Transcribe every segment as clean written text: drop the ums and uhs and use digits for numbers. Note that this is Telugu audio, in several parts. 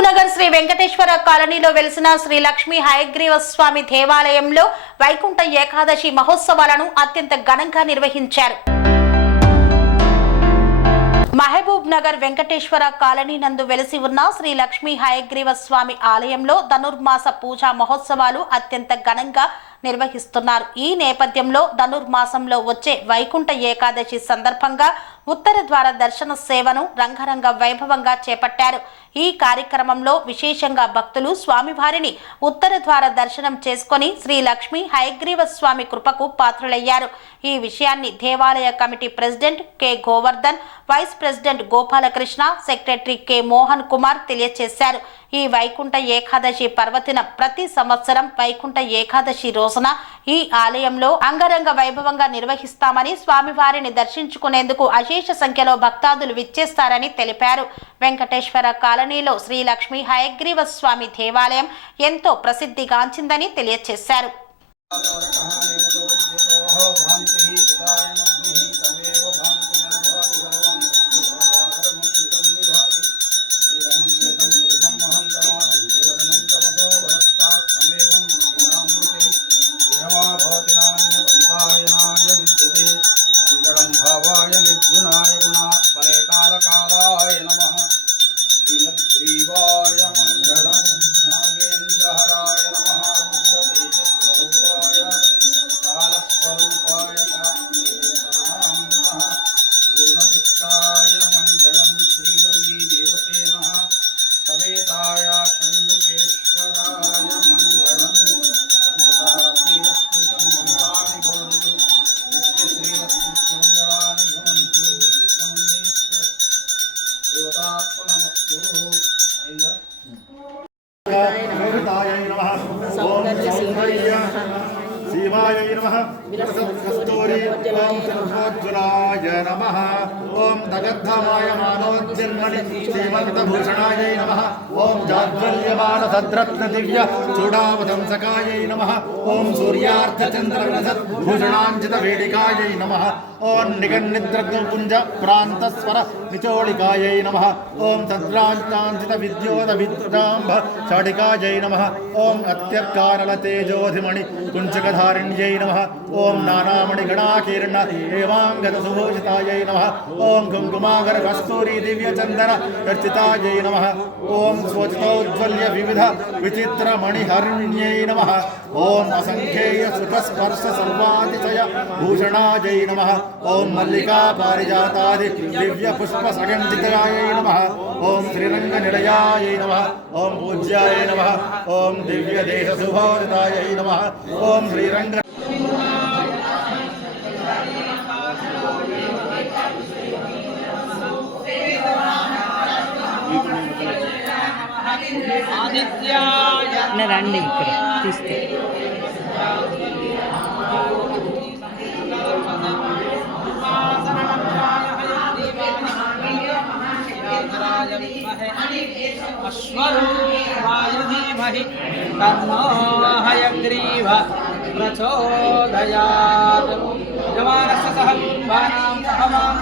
మహబూబ్ నగర్ శ్రీ వెంకటేశ్వర కాలనీలో వెలిసిన శ్రీ లక్ష్మీ హయగ్రీవ స్వామి దేవాలయంలో వైకుంఠ ఏకాదశి మహోత్సవాలను అత్యంత ఘనంగా నిర్వహించారు. మహబూబ్ నగర్ వెంకటేశ్వర కాలనీ నందు వెలిసి ఉన్న శ్రీ లక్ష్మీ హయగ్రీవ స్వామి ఆలయంలో ధనుర్మాస పూజా మహోత్సవాలు అత్యంత ఘనంగా నిర్వహిస్తున్నారు. ఈ నేపథ్యంలో ధనుర్మాసంలో వచ్చే వైకుంఠ ఏకాదశి సందర్భంగా ఉత్తర ద్వార దర్శన సేవను రంగరంగ వైభవంగా చేపట్టారు. ఈ కార్యక్రమంలో విశేషంగా భక్తులు స్వామివారిని ఉత్తర ద్వార దర్శనం చేసుకుని శ్రీ లక్ష్మీ హయగ్రీవ స్వామి కృపకు పాత్రులయ్యారు. ఈ విషయాన్ని దేవాలయ committee president K Govardhan, vice president Gopalakrishna, secretary K Mohan Kumar తెలియజేశారు. ఈ వైకుంఠ ఏకాదశి పర్వదినం ప్రతి సంవత్సరం వైకుంఠ ఏకాదశి రోజున ఈ ఆలయంలో అంగరంగ వైభవంగా నిర్వహిస్తామని, స్వామివారిని దర్శించుకునేందుకు అశేష సంఖ్యలో భక్తాదులు విచ్చేస్తారని తెలిపారు. వెంకటేశ్వర కాలనీలో శ్రీ లక్ష్మీ హయగ్రీవ స్వామి దేవాలయం ఎంతో ప్రసిద్ధిగాంచిందని తెలియజేశారు. शिवाय नमः कस्तूरी ओम सर्वोज्ज्वलाय नमः ओम दगद्धमाय मानोज्जन्मणि श्रीमन्तभूषणाय नमः ओम जाज्वल्यमान सद्रत्न दिव्य चूडावधंसकाय नमः ओम सूर्यार्धचन्द्रविलसद्भूषणाञ्चित वेदिकाय नमः ओम निगन्निद्रपुञ्ज प्रान्तस्वर निचोलिकाय नमः ओम तद्राञ्चाञ्चित विद्योत विद्राम्भ शाटिकाय नमः ओम अत्यर्कारल तेजोधिमणि कुञ्चकधारिण्यै नमः ओम नानामणिगणाकीर्ण एवाङ्गद सुभूषितायै नमः ओम कुङ्कुमागर कस्तूरी दिव्यचन्दन चर्चितायै नमः ओम स्वचितौज्ज्वल्य विविध विचित्रमणिहरिण्यै नमः ओम असंख्येय सुखस्पर्श सर्वातिशय भूषणायै नमः ओम मल्लिका पारिजातादि दिव्य पुष्प सगन्धितायै नमः ओम श्रीरंगनिलयाय नमः ओम पूज्याय नमः ओम दिव्य देश सुभोदितायै नमः ओम श्रीरंग రండి ఇక్కడ తీస్తే अश्वरूपाय धीमहि तन्नो हयग्रीव प्रचोदयात् यमानस्य सह कुम्भानां सहवां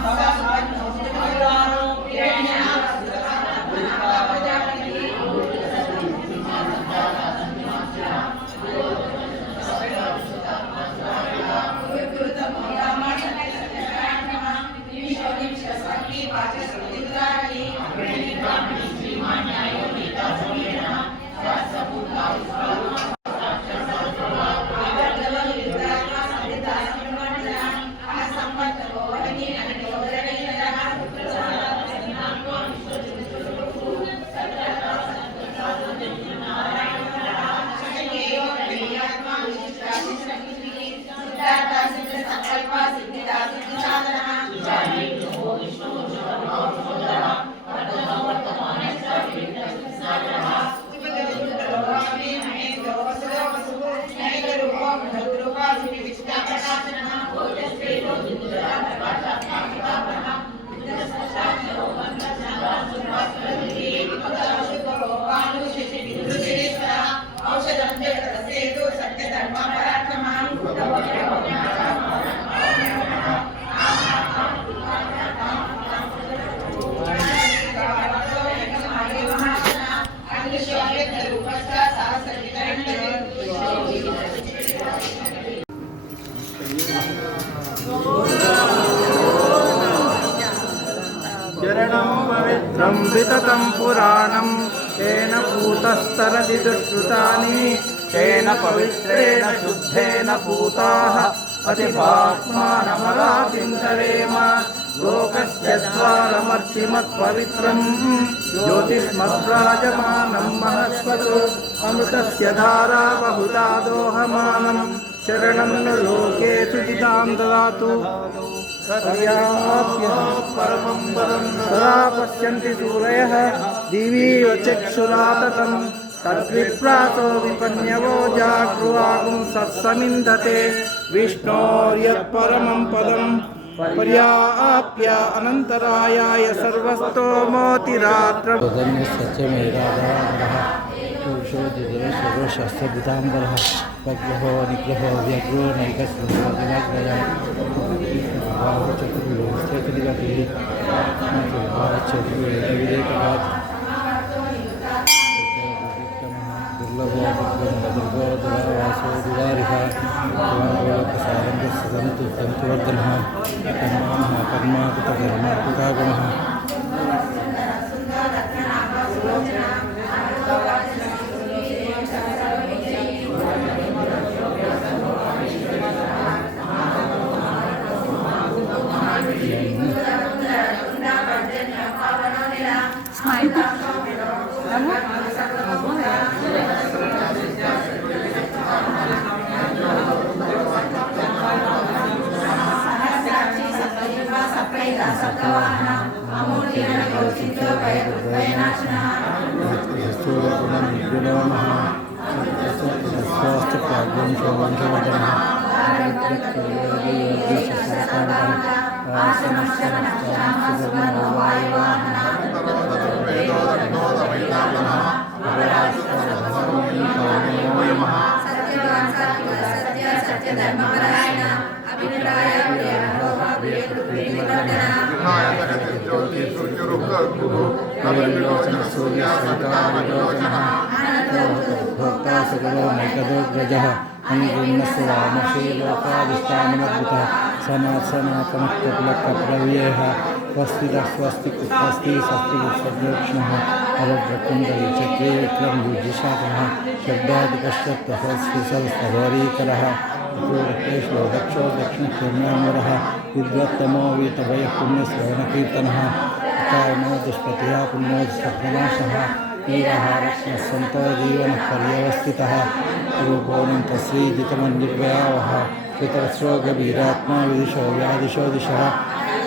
पवित्रं विततं पुराणं तेन पूतस्तरति दुष्कृतानि तेन पवित्रेण शुद्धेन पूताः अतिपाप्मानमरातिं तरेम लोकस्य द्वारमर्चिमत्पवित्रं ज्योतिष्मद्राजमानं महस्वतो अमृतस्य धारा बहुधा दोहमानं शरणं नु लोके सुचितां ददातु परमं पदं सदा पश्यन्ति सूरयः दिवीव चक्षुराततं तद्विप्रासो विपन्यवो जागृवागुं सत्समिन्धते विष्णोर्यत्परमं पदं पर्याप्य अनन्तरायाय सर्वस्तोमोतिरात्रम् सर्वशास्त्रभूताम्बरः वग्रहो निग्रहो व्यग्रो दुर्वर्धनः कर्माकृतकर्माकृतागमः सनातनप्रव्ययः स्वस्ति सद्योक्ष्णः अवग्रकुण्डलचक्रे विक्रम युजिशातः शब्दादिकश्चत्वस्वरीकरः दक्षो दक्षिणपूर्णामरः विद्वत्तमो वीतभयः पुण्यश्रवणकीर्तनः कारणो दुष्पतिः पुण्यो सत्वनाशः वीरहारक्षसन्तो जीवनः पर्यवस्थितः रूपोणं तस्वीदितमन्निर्वयावः पितरस्रो गभीरात्मा विदिशो व्यादिशो दिशः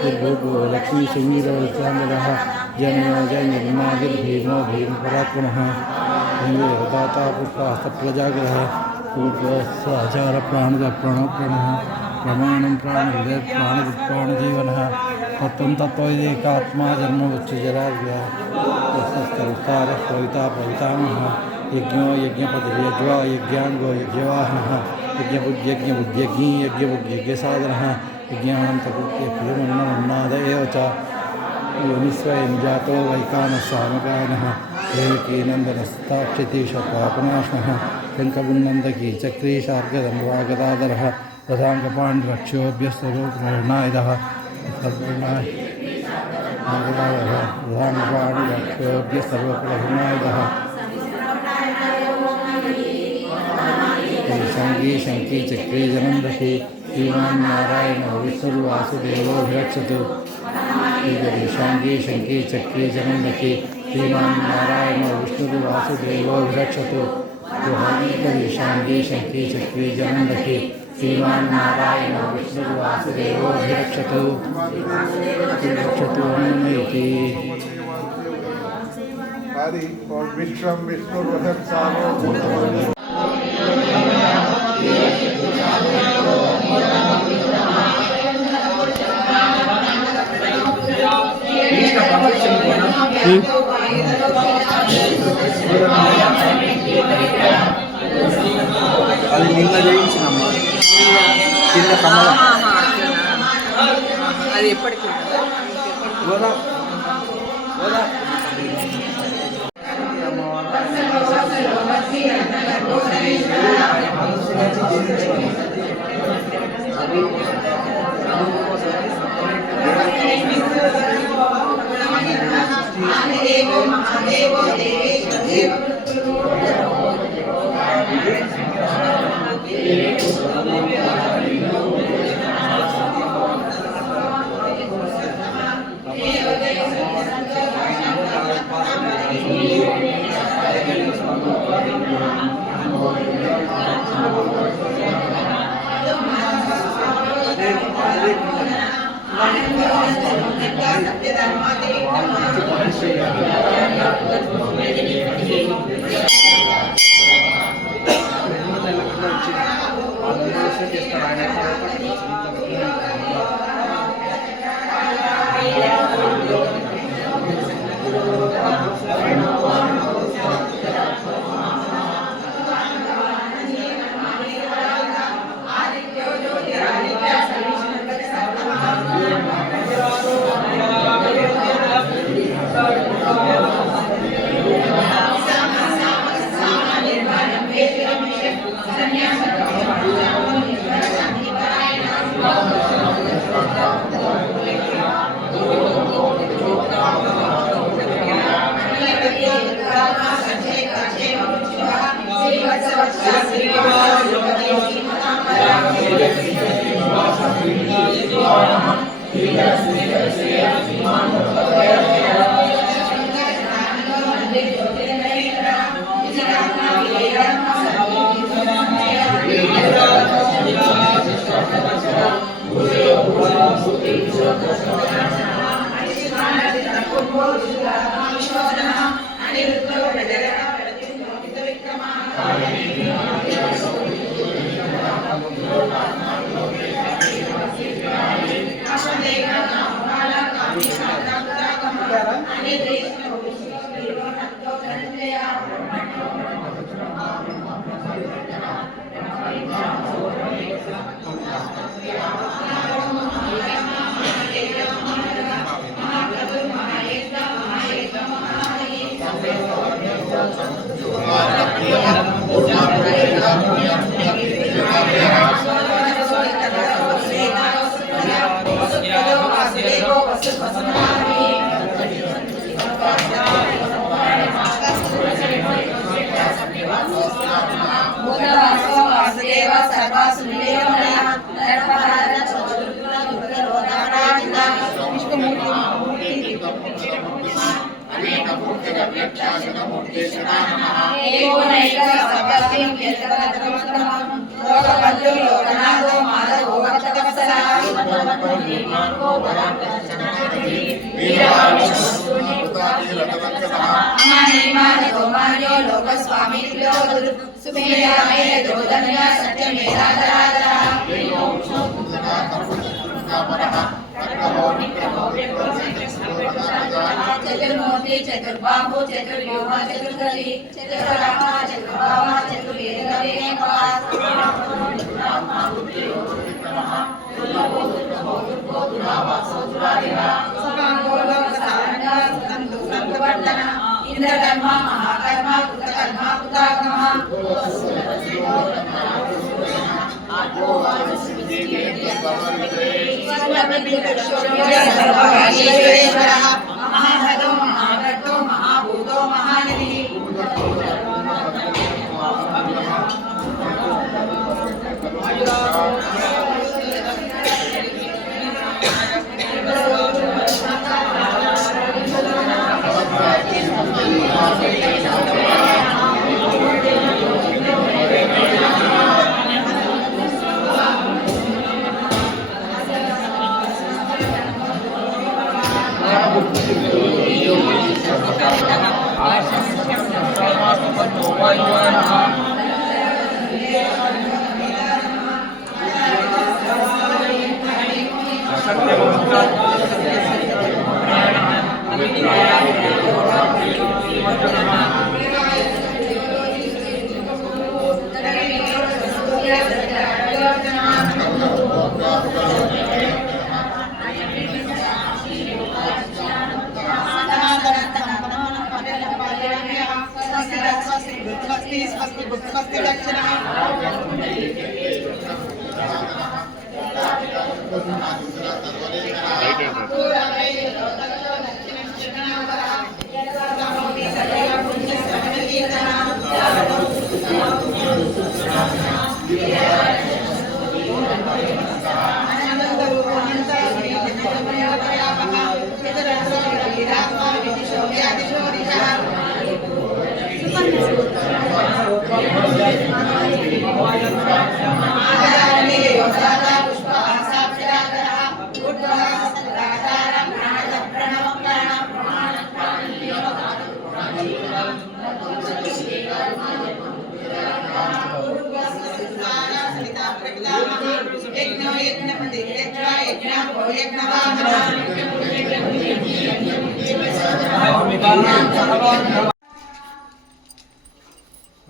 निर्भूभो लक्ष्मीशङ्गीरवचामरः जन्यो जन्यर्मादिर्भीमो भीमपराक्रमः दाता पुष्पास्तप्रजाग्रहः पूर्वस्वाचारप्राणप्रणः प्रमाणं प्राणजीवनः तत्त्वं तत्त्वैकात्मा जन्मोच्चजराव्यस्तरुस्तारः कविता प्रवितामहः यज्ञो यज्ञपतिर्यज्वा यज्ञाङ्गो यज्ञवाहनः यज्ञबुद्ध्यज्ञबुद्ध्यज्ञी यज्ञबुद्ध्यज्ञसाधनः यज्ञानन्तकृत्यप्रियमन्नाद एव च योनिस्वयं जातो वैकानस्वामगानः देवकीनन्दनस्ताक्षितीशपापनाशनः शङ्खपुन्नन्दकी चक्रीशार्गधन्वागदाधरः प्रधाङ्गपाण्डरक्षोभ्यस्तरोप्रणयः प्रधाङ्गपाण्डरक्षोभ्यस्तरोप्रणयः शङ्की चक्री जनन्दकी श्रीमान् नारायण विष्णुर्वासुदेवोऽभिरक्षतु शङ्की चक्री जनन्दकी श्रीमान् नारायण विष्णुर्वासुदेवोऽभिरक्षतु शङ्की चक्री जनन्दकी श्रीमान् नारायण विष्णुर्वासुदेवोऽभिरक्षतु रक्षतु विश्वं विष्णुर्वधत्सारो అది నిన్న చేయించినమ్మా కింద కమలం అది ఎప్పటికి గోదా గోదా అది चतुर्मूर्ति चतुर्बाहु चतुर्व्यूह चतुर्गति चतुर्रथ चतुर्भाव इंद्रकर्म महाकर्म कृतकर्म महाभदो महाव्रतो महाभूतो महानिधि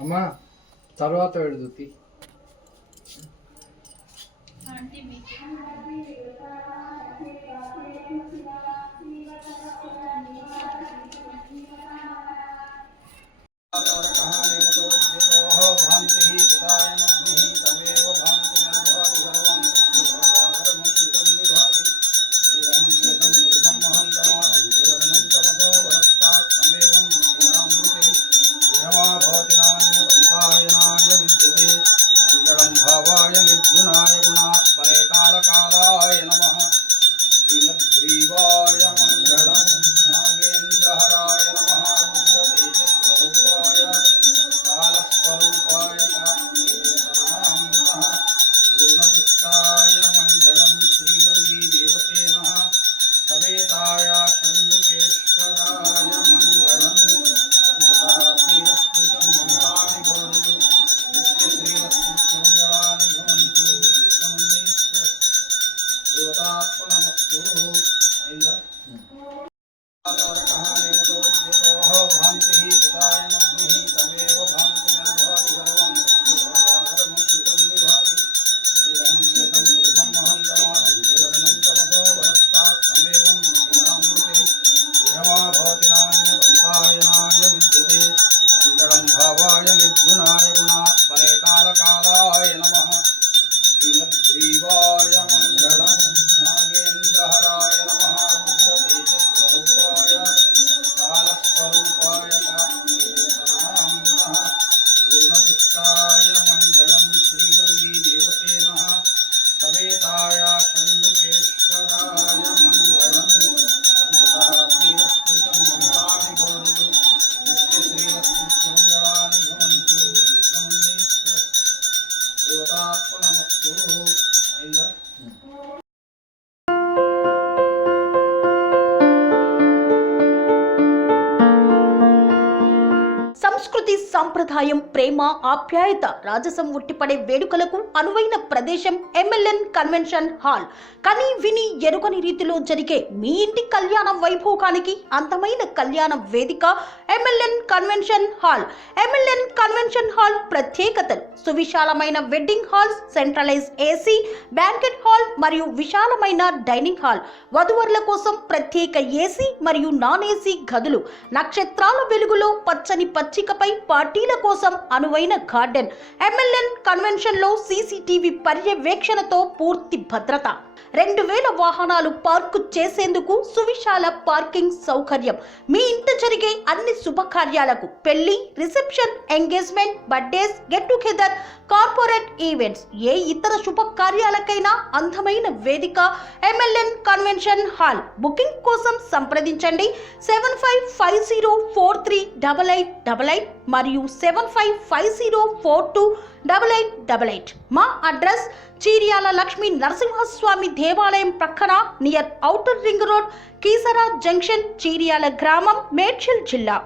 అమ్మా తర్వాత విడుదతి సంస్కృతి సంప్రదాయం ప్రేమ ఆప్యాయత రాజసం ఉట్టిపడే వేడుకలకు అనువైన ప్రదేశం ఎంఎల్ఎన్ కన్వెన్షన్ హాల్. కని విని ఎరుగని రీతిలో జరిగే మీ ఇంటి కళ్యాణ వైభోగానికి అందమైన కళ్యాణ వేదిక MLN convention hall. MLN convention hall ప్రత్యేకతలు: సువిశాలమైన wedding halls, centralise AC banquet hall మరియు విశాలమైన డైనింగ్ హాల్, వధువరుల కోసం ప్రత్యేక ఏసీ మరియు నాన్ ఏసీ గదులు, నక్షత్రాల వెలుగులో పచ్చని పచ్చికపై పార్టీల కోసం అనువైన గార్డెన్. ఎంఎల్ఎన్ కన్వెన్షన్ లో సీసీటీవీ పర్యవేక్షణతో పూర్తి భద్రత. 2000 వాహనాలు పార్కు చేసేందుకు సువిశాల పార్కింగ్ సౌకర్యం. మీ ఇంట జరిగే అన్ని శుభకార్యాలకు, పెళ్లి, reception, engagement, birthdays, get together, corporate events, ఏ ఇతర శుభకార్యాలకైనా అందమైన వేదిక ఎంఎల్ఎన్ కన్వెన్షన్ హాల్. బుకింగ్ కోసం సంప్రదించండి 7550438888 మరియు 7550428888. మా అడ్రస్ చీర్యాల లక్ష్మీ నరసింహస్వామి దేవాలయం ప్రక్కన, near outer ring road, Keesara junction, Cheeryal గ్రామం, మేడ్చల్ జిల్లా.